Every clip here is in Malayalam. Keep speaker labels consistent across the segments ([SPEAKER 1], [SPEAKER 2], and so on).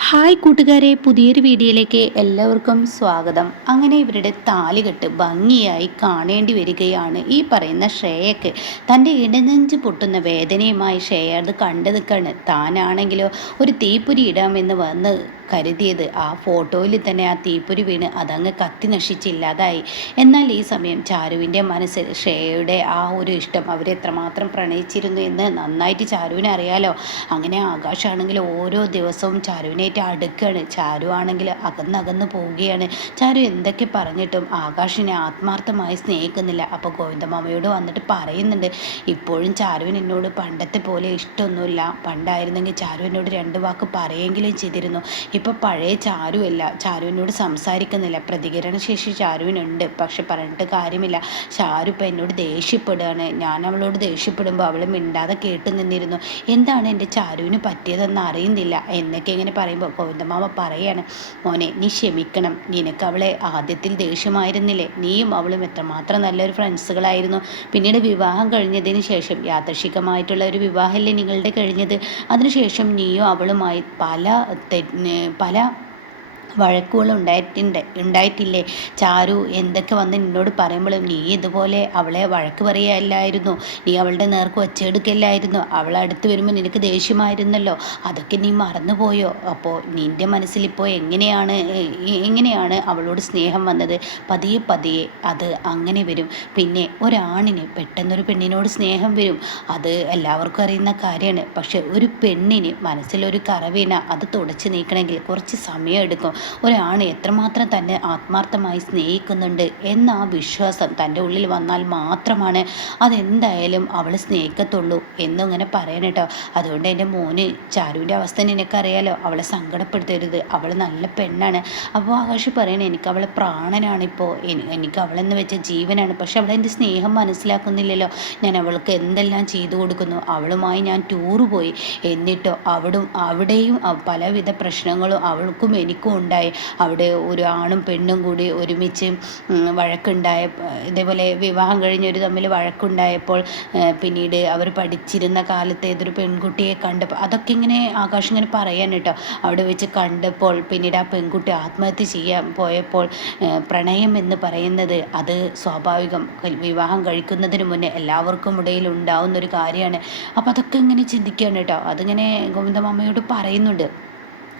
[SPEAKER 1] ഹായ് കൂട്ടുകാരെ പുതിയൊരു വീഡിയോയിലേക്ക് എല്ലാവർക്കും സ്വാഗതം. അങ്ങനെ ഇവരുടെ താലികെട്ട് ഭംഗിയായി കാണേണ്ടി വരികയാണ് ഈ പറയുന്ന ഷേയക്ക് തന്റെ ഇടനെഞ്ച് പൊട്ടുന്ന വേദനയുമായി ശ്രേയ അത് കണ്ടു നിൽക്കാണ് താനാണെങ്കിലോ ഒരു തീപ്പൊരി ഇടാമെന്ന് വന്ന് കരുതിയത്. ആ ഫോട്ടോയിൽ തന്നെ ആ തീപ്പൊരി വീണ് അതങ്ങ് കത്തി നശിച്ചില്ലാതായി. എന്നാൽ ഈ സമയം ചാരുവിന്റെ മനസ്സിൽ ശ്രേയയുടെ ആ ഒരു ഇഷ്ടം അവരെത്രമാത്രം പ്രണയിച്ചിരുന്നു എന്ന് നന്നായിട്ട് ചാരുവിനെ അറിയാലോ. അങ്ങനെ ആകാശാണെങ്കിൽ ഓരോ ദിവസവും ചാരുവിനായിട്ട് അടുക്കുകയാണ് ചാരു ആണെങ്കിൽ അകന്നകന്ന് പോവുകയാണ്. ചാരു എന്തൊക്കെ പറഞ്ഞിട്ടും ആകാശിനെ ആത്മാർത്ഥമായി സ്നേഹിക്കുന്നില്ല. അപ്പോൾ ഗോവിന്ദമാമയോട് വന്നിട്ട് പറയുന്നുണ്ട്. ഇപ്പോഴും ചാരുവിന് എന്നോട് പണ്ടത്തെ പോലെ ഇഷ്ടമൊന്നുമില്ല. പണ്ടായിരുന്നെങ്കിൽ ചാരു എന്നോട് രണ്ട് വാക്ക് പറയെങ്കിലും ചെയ്തിരുന്നു. ഇപ്പോൾ പഴയ ചാരുവല്ല. ചാരുവിനോട് സംസാരിക്കുന്നില്ല. പ്രതികരണശേഷി ചാരുവിനുണ്ട്. പക്ഷെ പറഞ്ഞിട്ട് കാര്യമില്ല. ചാരു ഇപ്പം എന്നോട് ദേഷ്യപ്പെടുകയാണ്. ഞാൻ അവളോട് ദേഷ്യപ്പെടുമ്പോൾ അവൾ മിണ്ടാതെ കേട്ടു നിന്നിരുന്നു എന്താണ് എന്റെ ചാരുവിന് പറ്റിയതെന്ന് അറിയുന്നില്ല. എന്നൊക്കെ ഇങ്ങനെ പറയുമ്പോൾ ഗോവിന്ദമാമ പറയാണ് മോനെ നീ ക്ഷമിക്കണം. നിനക്ക് അവളെ ആദ്യത്തിൽ ദേഷ്യമായിരുന്നില്ലേ? നീയും അവളും എത്രമാത്രം നല്ലൊരു ഫ്രണ്ട്സുകളായിരുന്നു. പിന്നീട് വിവാഹം കഴിഞ്ഞതിന് ശേഷം യാദർശികമായിട്ടുള്ള ഒരു വിവാഹമല്ലേ നിങ്ങളുടെ കഴിഞ്ഞത്. അതിനുശേഷം നീയും അവളുമായി പല പല വഴക്കുകൾ ഉണ്ടായിട്ടുണ്ട് ഉണ്ടായിട്ടില്ലേ? ചാരു എന്തൊക്കെ വന്ന് നിന്നോട് പറയുമ്പോഴും നീ ഇതുപോലെ അവളെ വഴക്ക് പറയുകയല്ലായിരുന്നു നീ അവളുടെ നേർക്ക് വച്ചെടുക്കല്ലായിരുന്നു അവൾ അടുത്ത് വരുമ്പോൾ നിനക്ക് ദേഷ്യമായിരുന്നല്ലോ. അതൊക്കെ നീ മറന്നുപോയോ? അപ്പോൾ നിന്റെ മനസ്സിലിപ്പോൾ എങ്ങനെയാണ് എങ്ങനെയാണ് അവളോട് സ്നേഹം വന്നത്? പതിയെ പതിയെ അത് അങ്ങനെ വരും. പിന്നെ ഒരാണിന് പെട്ടെന്നൊരു പെണ്ണിനോട് സ്നേഹം വരും. അത് എല്ലാവർക്കും അറിയുന്ന കാര്യമാണ്. പക്ഷെ ഒരു പെണ്ണിന് മനസ്സിലൊരു കറവീന അത് തുടച്ച് നീക്കണമെങ്കിൽ കുറച്ച് സമയം എടുക്കും. ഒരാണ് എത്രമാത്രം തന്നെ ആത്മാർത്ഥമായി സ്നേഹിക്കുന്നുണ്ട് എന്ന ആ വിശ്വാസം തന്റെ ഉള്ളിൽ വന്നാൽ മാത്രമാണ് അതെന്തായാലും അവൾ സ്നേഹിക്കത്തുള്ളൂ എന്നിങ്ങനെ പറയണം കേട്ടോ. അതുകൊണ്ട് എന്റെ മോന് ചാരുവിന്റെ അവസ്ഥ നിനക്കറിയാലോ അവളെ സങ്കടപ്പെടുത്തരുത്. അവൾ നല്ല പെണ്ണാണ്. അപ്പോൾ ആകാശ് പറയണേ എനിക്ക് അവളെ പ്രാണനാണിപ്പോൾ എനിക്ക് അവളെന്ന് വെച്ച ജീവനാണ്. പക്ഷെ അവളെന്റെ സ്നേഹം മനസ്സിലാക്കുന്നില്ലല്ലോ. ഞാൻ അവൾക്ക് എന്തെല്ലാം ചെയ്തു കൊടുക്കുന്നു. അവളുമായി ഞാൻ ടൂറ് പോയി. എന്നിട്ടോ അവിടും അവിടെയും പലവിധ പ്രശ്നങ്ങളും അവൾക്കും എനിക്കും ഉണ്ടായി. അവിടെ ഒരു ആണും പെണ്ണും കൂടി ഒരുമിച്ച് വഴക്കുണ്ടായ ഇതേപോലെ വിവാഹം കഴിഞ്ഞവർ തമ്മിൽ വഴക്കുണ്ടായപ്പോൾ പിന്നീട് അവർ പഠിച്ചിരുന്ന കാലത്ത് ഏതൊരു പെൺകുട്ടിയെ കണ്ടപ്പോൾ അതൊക്കെ ഇങ്ങനെ ആകാശം ഇങ്ങനെ പറയാൻ കേട്ടോ. അവിടെ വെച്ച് കണ്ടപ്പോൾ പിന്നീട് ആ പെൺകുട്ടി ആത്മഹത്യ ചെയ്യാൻ പോയപ്പോൾ പ്രണയം എന്ന് പറയുന്നത് അത് സ്വാഭാവികം. വിവാഹം കഴിക്കുന്നതിന് മുന്നേ എല്ലാവർക്കും ഇടയിൽ ഉണ്ടാവുന്ന ഒരു കാര്യമാണ്. അപ്പോൾ അതൊക്കെ ഇങ്ങനെ ചിന്തിക്കുകയാണ് കേട്ടോ. അതിങ്ങനെ ഗോവിന്ദമാമയോട് പറയുന്നുണ്ട്.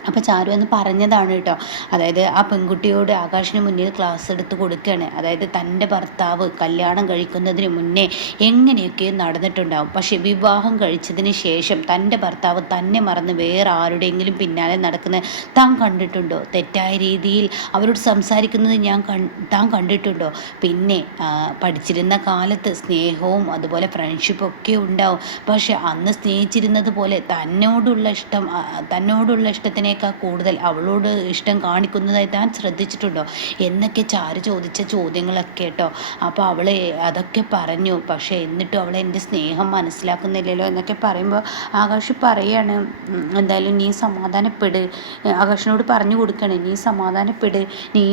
[SPEAKER 1] അപ്പോൾ ചാരു എന്ന് പറഞ്ഞതാണ് കേട്ടോ. അതായത് ആ പെൺകുട്ടിയോട് ആകാശിന് മുന്നിൽ ക്ലാസ് എടുത്ത് കൊടുക്കുകയാണ് അതായത് തന്റെ ഭർത്താവ് കല്യാണം കഴിക്കുന്നതിന് മുന്നേ എങ്ങനെയൊക്കെ നടന്നിട്ടുണ്ടാവും. പക്ഷേ വിവാഹം കഴിച്ചതിന് ശേഷം തന്റെ ഭർത്താവ് തന്നെ മറന്ന് വേറെ ആരുടെയെങ്കിലും പിന്നാലെ നടക്കുന്ന താൻ കണ്ടിട്ടുണ്ടോ? തെറ്റായ രീതിയിൽ അവരോട് സംസാരിക്കുന്നത് ഞാൻ താൻ കണ്ടിട്ടുണ്ടോ? പിന്നെ പഠിച്ചിരുന്ന കാലത്ത് സ്നേഹവും അതുപോലെ ഫ്രണ്ട്ഷിപ്പും ഒക്കെ ഉണ്ടാവും. പക്ഷെ അന്ന് സ്നേഹിച്ചിരുന്നത് പോലെ തന്നോടുള്ള ഇഷ്ടം തന്നോടുള്ള ഇഷ്ടത്തിനെ എന്നേക്കാൾ കൂടുതൽ അവളോട് ഇഷ്ടം കാണിക്കുന്നതായി താൻ ശ്രദ്ധിച്ചിട്ടുണ്ടോ? എന്നൊക്കെ ചാര് ചോദിച്ച ചോദ്യങ്ങളൊക്കെ കേട്ടോ. അപ്പോൾ അവൾ അതൊക്കെ പറഞ്ഞു. പക്ഷേ എന്നിട്ടും അവൾ എന്റെ സ്നേഹം മനസ്സിലാക്കുന്നില്ലല്ലോ എന്നൊക്കെ പറയുമ്പോൾ ആകാശ് പറയാണ് എന്തായാലും നീ സമാധാനപ്പെട്. ആകാശിനോട് പറഞ്ഞു കൊടുക്കണേ. നീ സമാധാനപ്പെട്. നീ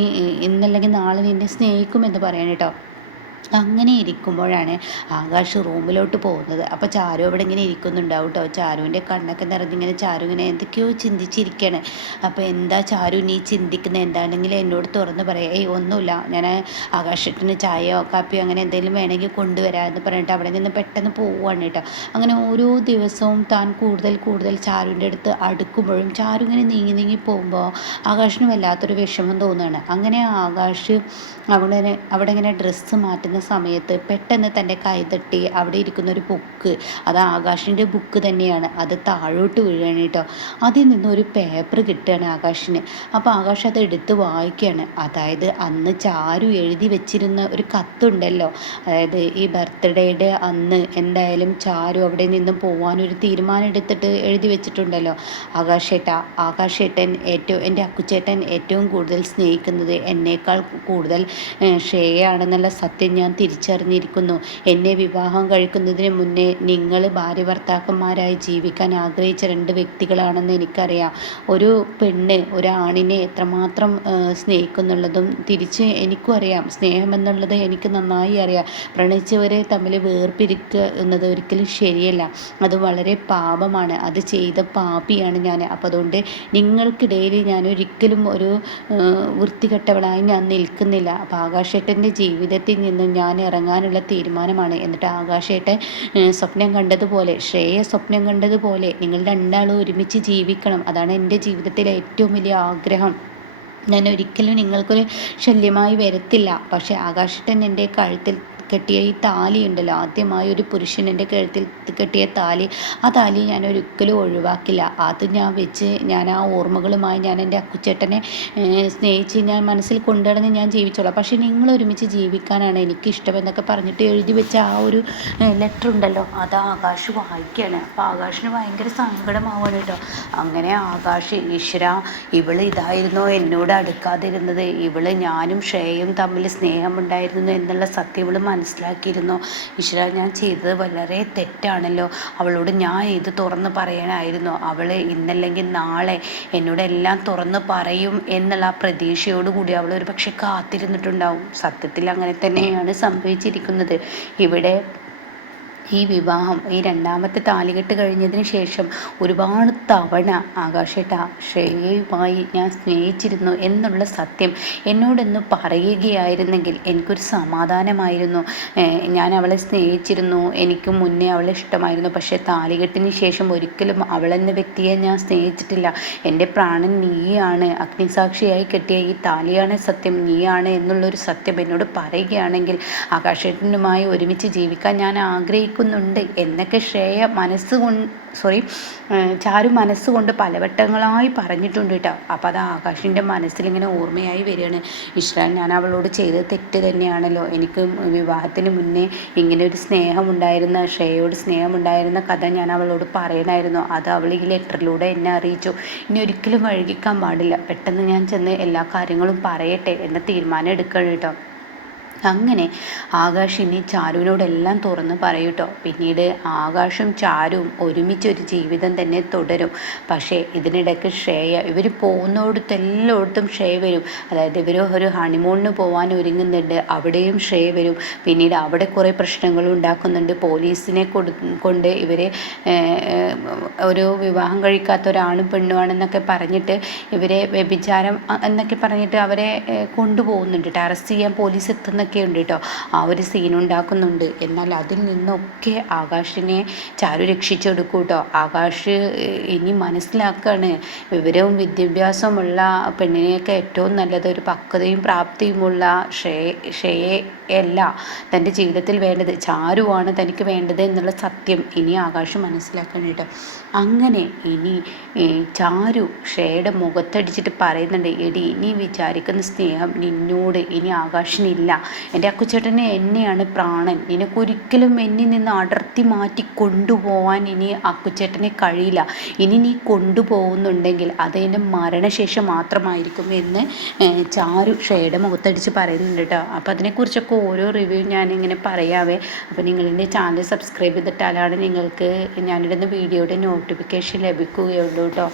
[SPEAKER 1] ഇന്നല്ലെങ്കിൽ നാളെ നിന്നെ സ്നേഹിക്കുമെന്ന് പറയാൻ കേട്ടോ. അങ്ങനെ ഇരിക്കുമ്പോഴാണ് ആകാശ് റൂമിലോട്ട് പോകുന്നത്. അപ്പോൾ ചാരു അവിടെ ഇങ്ങനെ ഇരിക്കുന്നുണ്ടാവും കേട്ടോ ചാരുവിന്റെ കണ്ണൊക്കെ നിറഞ്ഞിങ്ങനെ ചാരു ഇങ്ങനെ എന്തൊക്കെയോ ചിന്തിച്ചിരിക്കുകയാണ് അപ്പോൾ എന്താ ചാരു നീ ചിന്തിക്കുന്നത് എന്താണെങ്കിലും എന്നോട് തുറന്ന് പറയാം ഏയ് ഒന്നുമില്ല. ഞാൻ ആകാശത്തിന് ചായയോ കാപ്പിയോ അങ്ങനെ എന്തെങ്കിലും വേണമെങ്കിൽ കൊണ്ടുവരാമെന്ന് പറഞ്ഞിട്ട് അവിടെ നിന്ന് പെട്ടെന്ന് പോവുകയാണ് കേട്ടോ അങ്ങനെ ഓരോ ദിവസവും താൻ കൂടുതൽ കൂടുതൽ ചാരുവിന്റെ അടുത്ത് അടുക്കുമ്പോഴും ചാരു ഇങ്ങനെ നീങ്ങി നീങ്ങി പോകുമ്പോൾ ആകാശിന് വല്ലാത്തൊരു വിഷമം തോന്നുകയാണ്. അങ്ങനെ ആകാശ് അവിടെ അവിടെ ഇങ്ങനെ ഡ്രസ്സ് മാറ്റുന്ന ഇരിക്കുന്ന സമയത്ത് പെട്ടെന്ന് തന്റെ കൈതട്ടി അവിടെ ഇരിക്കുന്ന ഒരു ബുക്ക് അത് ആകാശിന്റെ ബുക്ക് തന്നെയാണ്. അത് താഴോട്ട് വീഴുകയാണ് കേട്ടോ. അതിൽ നിന്ന് ഒരു പേപ്പർ കിട്ടുകയാണ് ആകാശിന്. അപ്പോൾ ആകാശ് അത് എടുത്ത് വായിക്കുകയാണ്. അതായത് അന്ന് ചാരു എഴുതി വെച്ചിരുന്ന ഒരു കത്തുണ്ടല്ലോ. അതായത് ഈ ബർത്ത്ഡേയുടെ അന്ന് എന്തായാലും ചാരു അവിടെ നിന്നും പോകാനൊരു തീരുമാനം എടുത്തിട്ട് എഴുതി വെച്ചിട്ടുണ്ടല്ലോ. ആകാശേട്ട ആകാശേട്ടൻ ഏറ്റവും എന്റെ അക്കുച്ചേട്ടൻ ഏറ്റവും കൂടുതൽ സ്നേഹിക്കുന്നത് എന്നേക്കാൾ കൂടുതൽ ശ്രേയാണെന്നുള്ള സത്യം ഞാൻ ഞാൻ തിരിച്ചറിഞ്ഞിരിക്കുന്നു. എന്നെ വിവാഹം കഴിക്കുന്നതിന് മുന്നേ നിങ്ങൾ ഭാര്യ ഭർത്താക്കന്മാരായി ജീവിക്കാൻ ആഗ്രഹിച്ച രണ്ട് വ്യക്തികളാണെന്ന് എനിക്കറിയാം. ഒരു പെണ്ണ് ഒരാണിനെ എത്രമാത്രം സ്നേഹിക്കുന്നുള്ളതും തിരിച്ച് എനിക്കും അറിയാം. സ്നേഹമെന്നുള്ളത് എനിക്ക് നന്നായി അറിയാം. പ്രണയിച്ചവരെ തമ്മിൽ വേർപിരിക്കുന്നത് ഒരിക്കലും ശരിയല്ല. അത് വളരെ പാപമാണ്. അത് ചെയ്ത പാപിയാണ് ഞാൻ. അപ്പോൾ അതുകൊണ്ട് നിങ്ങൾക്കിടയിൽ ഞാൻ ഒരിക്കലും ഒരു വൃത്തികെട്ടവളായി ഞാൻ നിൽക്കുന്നില്ല. അപ്പോൾ ആകാശേട്ടന്റെ ജീവിതത്തിൽ നിന്നും ഞാൻ ഇറങ്ങാനുള്ള തീരുമാനമാണ്. എന്നിട്ട് ആകാശേട്ടൻ സ്വപ്നം കണ്ടതുപോലെ ശ്രേയ സ്വപ്നം കണ്ടതുപോലെ നിങ്ങൾ രണ്ടാളും ഒരുമിച്ച് ജീവിക്കണം. അതാണ് എന്റെ ജീവിതത്തിലെ ഏറ്റവും വലിയ ആഗ്രഹം. ഞാൻ ഒരിക്കലും നിങ്ങൾക്കൊരു ശല്യമായി വരത്തില്ല. പക്ഷേ ആകാശട്ടൻ എന്റെ കഴുത്തിൽ കെട്ടിയ ഈ താലി ഉണ്ടല്ലോ. ആദ്യമായി ഒരു പുരുഷനെന്റെ കഴുത്തിൽ കെട്ടിയ താലി. ആ താലി ഞാൻ ഒരിക്കലും ഒഴിവാക്കില്ല. അത് ഞാൻ വെച്ച് ഞാൻ ആ ഓർമ്മകളുമായി ഞാൻ എന്റെ അക്കുച്ചേട്ടനെ സ്നേഹിച്ച് ഞാൻ മനസ്സിൽ കൊണ്ടുനടന്ന് ഞാൻ ജീവിച്ചോളാം. പക്ഷേ നിങ്ങൾ ഒരുമിച്ച് ജീവിക്കാനാണ് എനിക്കിഷ്ടം എന്നൊക്കെ പറഞ്ഞിട്ട് എഴുതി വെച്ച ആ ഒരു ലെറ്റർ ഉണ്ടല്ലോ. അത് ആകാശ് വായിക്കുകയാണ്. അപ്പോൾ ആകാശിന് ഭയങ്കര സങ്കടമാവാണ് കേട്ടോ. അങ്ങനെ ആകാശ് ഈശ്വര ഇവൾ ഇതായിരുന്നോ എന്നോട് അടുക്കാതിരുന്നത്. ഇവൾ ഞാനും ഷേയും തമ്മിൽ സ്നേഹമുണ്ടായിരുന്നു എന്നുള്ള സത്യം ഇവൾ മനസ്സിലാക്കിയിരുന്നു. ഈശ്വര ഞാൻ ചെയ്തത് വളരെ തെറ്റാണല്ലോ. അവളോട് ഞാൻ ഇത് തുറന്ന് പറയാനായിരുന്നു. അവൾ ഇന്നല്ലെങ്കിൽ നാളെ എന്നോട് എല്ലാം തുറന്ന് പറയും എന്നുള്ള പ്രതീക്ഷയോടുകൂടി അവൾ ഒരു പക്ഷെ കാത്തിരുന്നിട്ടുണ്ടാവും. സത്യത്തിൽ അങ്ങനെ തന്നെയാണ് സംഭവിച്ചിരിക്കുന്നത്. ഇവിടെ ഈ വിവാഹം ഈ രണ്ടാമത്തെ താലികെട്ട് കഴിഞ്ഞതിന് ശേഷം ഒരുപാട് തവണ ആകാശേട്ട ശ്രേയയുമായി ഞാൻ സ്നേഹിച്ചിരുന്നു എന്നുള്ള സത്യം എന്നോടൊന്ന് പറയുകയായിരുന്നെങ്കിൽ എനിക്കൊരു സമാധാനമായിരുന്നു. ഞാൻ അവളെ സ്നേഹിച്ചിരുന്നു എനിക്ക് മുന്നേ അവളെ ഇഷ്ടമായിരുന്നു. പക്ഷേ താലികെട്ടിന് ശേഷം ഒരിക്കലും അവളെന്ന വ്യക്തിയെ ഞാൻ സ്നേഹിച്ചിട്ടില്ല. എന്റെ പ്രാണൻ നീയാണ്. അഗ്നിസാക്ഷിയായി കെട്ടിയ ഈ താലിയാണ് സത്യം നീയാണ് എന്നുള്ളൊരു സത്യം എന്നോട് പറയുകയാണെങ്കിൽ ആകാശേട്ടനുമായി ഒരുമിച്ച് ജീവിക്കാൻ ഞാൻ ആഗ്രഹിക്കുന്നു. കേൾക്കുന്നുണ്ട് എന്നൊക്കെ ശ്രേയ മനസ്സുകൊണ്ട് സോറി ചാരു മനസ്സുകൊണ്ട് പലവട്ടങ്ങളായി പറഞ്ഞിട്ടുണ്ട് കേട്ടോ. അപ്പോൾ അത് ആകാശിന്റെ മനസ്സിലിങ്ങനെ ഓർമ്മയായി വരികയാണ്. ഇഷ്രാൻ ഞാൻ അവളോട് ചെയ്തത് തെറ്റ് തന്നെയാണല്ലോ. എനിക്ക് വിവാഹത്തിന് മുന്നേ ഇങ്ങനെ ഒരു സ്നേഹമുണ്ടായിരുന്ന ശ്രേയയോട് സ്നേഹമുണ്ടായിരുന്ന കഥ ഞാൻ അവളോട് പറയണമായിരുന്നു അത് അവൾ ഈ ലെറ്ററിലൂടെ എന്നെ അറിയിച്ചു. ഇനി ഒരിക്കലും വഴുകിക്കാൻ പാടില്ല. പെട്ടെന്ന് ഞാൻ ചെന്ന് എല്ലാ കാര്യങ്ങളും പറയട്ടെ എന്ന തീരുമാനം എടുക്കണം കേട്ടോ. അങ്ങനെ ആകാശ് ഇനി ചാരുവിനോടെല്ലാം തുറന്ന് പറയൂട്ടോ പിന്നീട് ആകാശും ചാരുവും ഒരുമിച്ചൊരു ജീവിതം തന്നെ തുടരും. പക്ഷേ ഇതിനിടയ്ക്ക് ശ്രേയ ഇവർ പോകുന്നിടത്ത് എല്ലായിടത്തും ശ്രേയ വരും. അതായത് ഇവർ ഒരു ഹണിമൂണിന് പോകാൻ ഒരുങ്ങുന്നുണ്ട്. അവിടെയും ശ്രേയ വരും. പിന്നീട് അവിടെ കുറേ പ്രശ്നങ്ങൾ ഉണ്ടാക്കുന്നുണ്ട്. പോലീസിനെ കൊണ്ട് ഇവരെ ഒരു വിവാഹം കഴിക്കാത്ത ഒരാണും പെണ്ണുമാണെന്നൊക്കെ പറഞ്ഞിട്ട് ഇവരെ വ്യഭിചാരം എന്നൊക്കെ പറഞ്ഞിട്ട് അവരെ കൊണ്ടുപോകുന്നുണ്ട്. അറസ്റ്റ് ചെയ്യാൻ പോലീസ് എത്തുന്ന ഒക്കെ ഉണ്ട് കേട്ടോ ആ ഒരു സീൻ ഉണ്ടാക്കുന്നുണ്ട്. എന്നാൽ അതിൽ നിന്നൊക്കെ ആകാശിനെ ചാരു രക്ഷിച്ചെടുക്കും കേട്ടോ ആകാശ് ഇനി മനസ്സിലാക്കുകയാണ് വിവരവും വിദ്യാഭ്യാസമുള്ള പെണ്ണിനെയൊക്കെ ഏറ്റവും നല്ലത് ഒരു പക്വതയും പ്രാപ്തിയുമുള്ള ഷേ ഷേയെ അല്ല തന്റെ ജീവിതത്തിൽ വേണ്ടത് ചാരുവാണ് തനിക്ക് വേണ്ടത് എന്നുള്ള സത്യം ഇനി ആകാശം മനസ്സിലാക്കാനായിട്ട്. അങ്ങനെ ഇനി ചാരു ഷേയുടെ മുഖത്തടിച്ചിട്ട് പറയുന്നുണ്ട് എടി ഇനി വിചാരിക്കുന്ന സ്നേഹം നിന്നോട് ഇനി ആകാശിനില്ല. എന്റെ അക്കുച്ചേട്ടനെ എന്നെയാണ് പ്രാണൻ. നിനക്കൊരിക്കലും എന്നിൽ നിന്ന് അടർത്തി മാറ്റി കൊണ്ടുപോകാൻ ഇനി അക്കുച്ചേട്ടനെ കഴിയില്ല. ഇനി നീ കൊണ്ടുപോകുന്നുണ്ടെങ്കിൽ അത് എന്റെ മരണശേഷം മാത്രമായിരിക്കും എന്ന് ചാരു ഷേയുടെ മുഖത്തടിച്ച് പറയുന്നുണ്ട് കേട്ടോ. അപ്പോൾ അതിനെക്കുറിച്ചൊക്കെ ഓരോ റിവ്യൂ ഞാനിങ്ങനെ പറയാവേ. അപ്പോൾ നിങ്ങളെന്റെ ചാനൽ സബ്സ്ക്രൈബ് ചെയ്തിട്ടാലാണ് നിങ്ങൾക്ക് ഞാനിടുന്ന വീഡിയോയുടെ നോട്ടിഫിക്കേഷൻ ലഭിക്കുകയുള്ളൂ കേട്ടോ